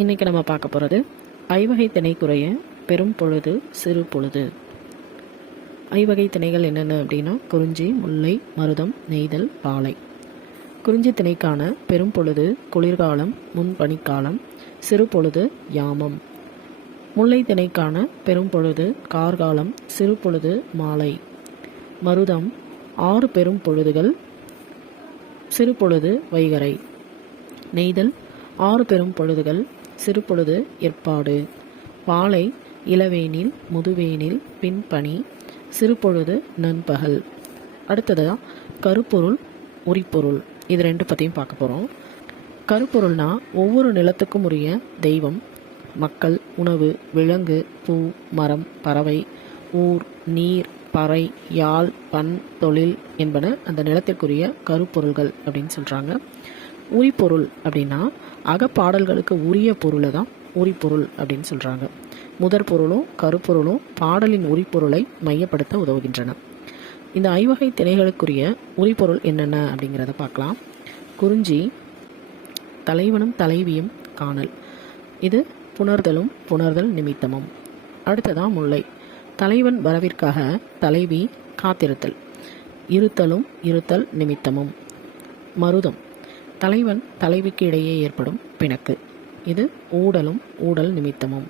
இன்றைக்கி நம்ம பார்க்க போகிறது ஐவகை திணை குறைய பெரும் பொழுது சிறு பொழுது. ஐவகை திணைகள் என்னென்ன அப்படின்னா குறிஞ்சி, முல்லை, மருதம், நெய்தல், பாலை. குறிஞ்சி திணைக்கான பெரும் பொழுது குளிர்காலம், முன்பனிக்காலம், சிறு பொழுது யாமம். முல்லை திணைக்கான பெரும் பொழுது கார்காலம், சிறு பொழுது மாலை. மருதம் 6 பெரும் பொழுதுகள், சிறு பொழுது வைகறை. நெய்தல் 6 பெரும் பொழுதுகள், சிறு பொழுது ஏற்பாடு. பாலை இளவேனில், முதுவேனில், பின்பனி, சிறு பொழுது நண்பகல். அடுத்ததாக கருப்பொருள், உரிப்பொருள், இது 2 பற்றியும் பார்க்க போகிறோம். கருப்பொருள்னா ஒவ்வொரு நிலத்துக்கும் உரிய தெய்வம், மக்கள், உணவு, விலங்கு, பூ, மரம், பறவை, ஊர், நீர், பறை, யாழ், பண், தொழில் என்பன அந்த நிலத்திற்குரிய கருப்பொருள்கள் அப்படின்னு சொல்கிறாங்க. உரிப்பொருள் அப்படின்னா அகப்பாடல்களுக்கு உரிய பொருளை தான் உரிப்பொருள் அப்படின்னு சொல்கிறாங்க. முதற் பொருளும் கருப்பொருளும் பாடலின் உரிப்பொருளை மையப்படுத்த உதவுகின்றன. இந்த ஐவகை திணைகளுக்குரிய உரிப்பொருள் என்னென்ன அப்படிங்கிறத பார்க்கலாம். குறிஞ்சி தலைவனும் தலைவியும் காணல், இது புணர்தலும் புணர்தல் நிமித்தமும். அடுத்ததான் முல்லை, தலைவன் வரவிற்காக தலைவி காத்திருத்தல், இருத்தலும் இருத்தல் நிமித்தமும். மருதம் தலைவன் தலைவிக்கு இடையே ஏற்படும் பிணக்கு, இது ஊடலும் ஊடல் நிமித்தமும்.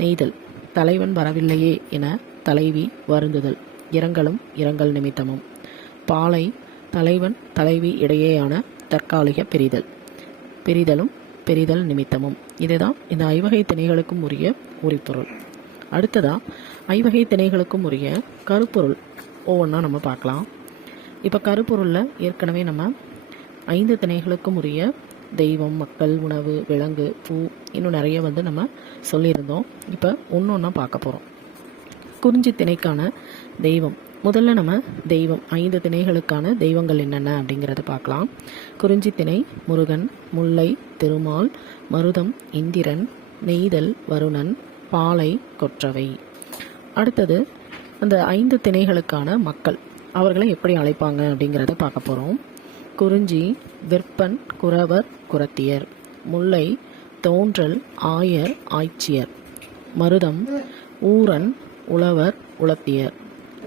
நெய்தல் தலைவன் வரவில்லையே என தலைவி வருந்துதல், இரங்கலும் இரங்கல் நிமித்தமும். பாலை தலைவன் தலைவி இடையேயான தற்காலிக பிரிதல், பிரிதலும் பெரிதல் நிமித்தமும். இதுதான் இந்த ஐவகை திணைகளுக்கும் உரிய உரிப்பொருள். அடுத்ததாக ஐவகை திணைகளுக்கும் உரிய கருப்பொருள் ஒவ்வொன்றா நம்ம பார்க்கலாம். இப்போ கருப்பொருளில் ஏற்கனவே நம்ம 5 திணைகளுக்கும் உரிய தெய்வம், மக்கள், உணவு, விலங்கு, பூ, இன்னும் நிறைய நம்ம சொல்லியிருந்தோம். இப்போ ஒன்றா பார்க்க போகிறோம். குறிஞ்சி திணைக்கான தெய்வம், முதல்ல நம்ம தெய்வம் 5 திணைகளுக்கான தெய்வங்கள் என்னென்ன அப்படிங்கிறத பார்க்கலாம். குறிஞ்சி திணை முருகன், முல்லை திருமால், மருதம் இந்திரன், நெய்தல் வருணன், பாலை கொற்றவை. அடுத்தது அந்த 5 திணைகளுக்கான மக்கள், அவர்களை எப்படி அழைப்பாங்க அப்படிங்கிறத பார்க்க போகிறோம். குறிஞ்சி விற்பன், குறவர், குறத்தியர். முல்லை தோன்றல், ஆயர், ஆய்ச்சியர். மருதம் ஊரன், உழவர், உளத்தியர்.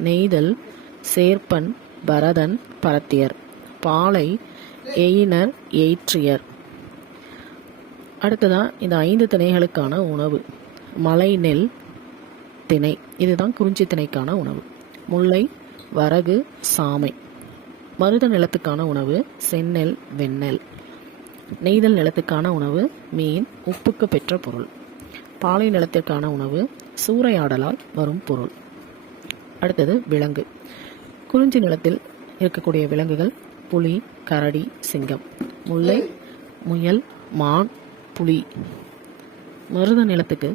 நெய்தல் சேர்ப்பன், பரதன், பரத்தியர். பாலை எயினர், எயிற்றியர். அடுத்ததான் இந்த 5 திணைகளுக்கான உணவு. மலை நெல் திணை, இதுதான் குறிஞ்சி திணைக்கான உணவு. முல்லை வரகு, சாமை. மருத நிலத்துக்கான உணவு செந்நெல், வெண்ணெல். நெய்தல் நிலத்துக்கான உணவு மீன், உப்புக்கு பெற்ற பொருள். பாலை நிலத்திற்கான உணவு சூறையாடலால் வரும் பொருள். அடுத்தது விலங்கு. குறிஞ்சி நிலத்தில் இருக்கக்கூடிய விலங்குகள் புலி, கரடி, சிங்கம். முல்லை முயல், மான், புலி. மருத நிலத்துக்கு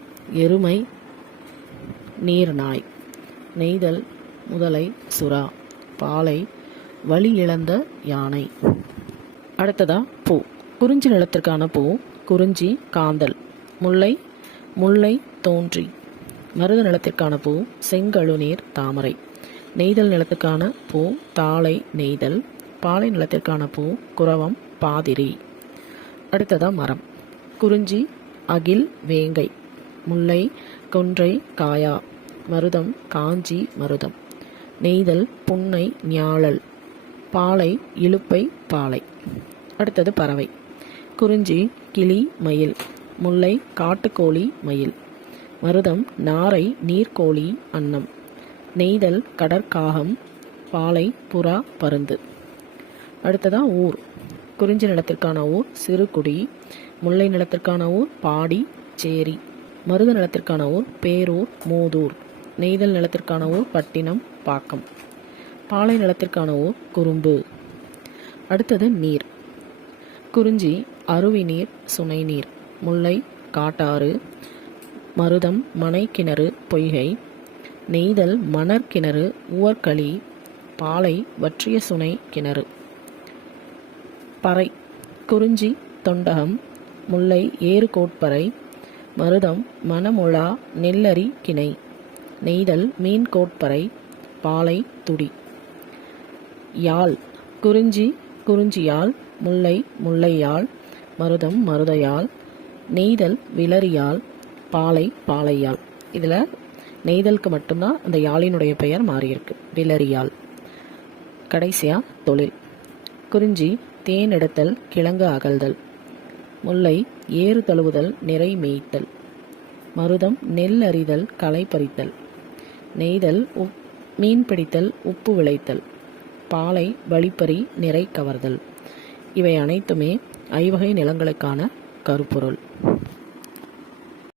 எருமை, நீர்நாய். நெய்தல் முதலை, சுறா. பாலை வழி இழந்த யானை. அடுத்ததா பூ. குறிஞ்சி நிலத்திற்கான பூ குறிஞ்சி, காந்தல். முல்லை முல்லை, தோன்றி. மருத நிலத்திற்கான பூ செங்கழுநீர், தாமரை. நெய்தல் நிலத்துக்கான பூ தாளை, நெய்தல். பாலை நிலத்திற்கான பூ குரவம், பாதிரி. அடுத்ததா மரம். குறிஞ்சி அகில், வேங்கை. முல்லை கொன்றை, காயா. மருதம் காஞ்சி, மருதம். நெய்தல் புன்னை, ஞாழல். பாலை இலுப்பை, பாலை. அடுத்தது பறவை. குறிஞ்சி கிளி, மயில். முல்லை காட்டுக்கோழி, மயில். மருதம் நாரை, நீர்க்கோழி, அன்னம். நெய்தல் கடற்காகம். பாலை புறா, பருந்து. அடுத்ததா ஊர். குறிஞ்சி நிலத்திற்கான ஊர் சிறுகுடி. முல்லை நிலத்திற்கான ஊர் பாடி, சேரி. மருத நிலத்திற்கான ஊர் பேரூர், மூதூர். நெய்தல் நிலத்திற்கான ஊர் பட்டினம், பாக்கம். பாலை நிலத்திற்கான ஊர் குறும்பு. அடுத்தது நீர். குறிஞ்சி அருவி நீர், சுனை நீர். முல்லை காட்டாறு. மருதம் மனை கிணறு, பொய்கை. நெய்தல் மணற் கிணறு, உவர்களி. பாலை வற்றிய சுனை கிணறு. பறை. குறிஞ்சி தொண்டகம். முல்லை ஏறு கோட்பறை. மருதம் மணமுழா, நெல்லரி கிணை. நெய்தல் மீன் கோட்பறை. பாலை துடி. யாழ். குறிஞ்சி குறிஞ்சியாழ். முல்லை முல்லையாழ். மருதம் மருதயாழ். நெய்தல் விலரியால், பாலை பாலையால். இதில் நெய்தலுக்கு மட்டும்தான் அந்த யாழினுடைய பெயர் மாறியிருக்கு, விலரியால். கடைசியாக தொழில். குறிஞ்சி தேன் எடுத்தல், கிழங்கு அகழ்தல். முல்லை ஏறு தழுவுதல், நிறை மேய்த்தல். மருதம் நெல் அறிதல், களை பறித்தல். நெய்தல் மீன் பிடித்தல், உப்பு விளைத்தல். பாலை வழிப்பறி, நிறை கவர்தல். இவை அனைத்துமே ஐவகை நிலங்களுக்கான கருப்பொருள்.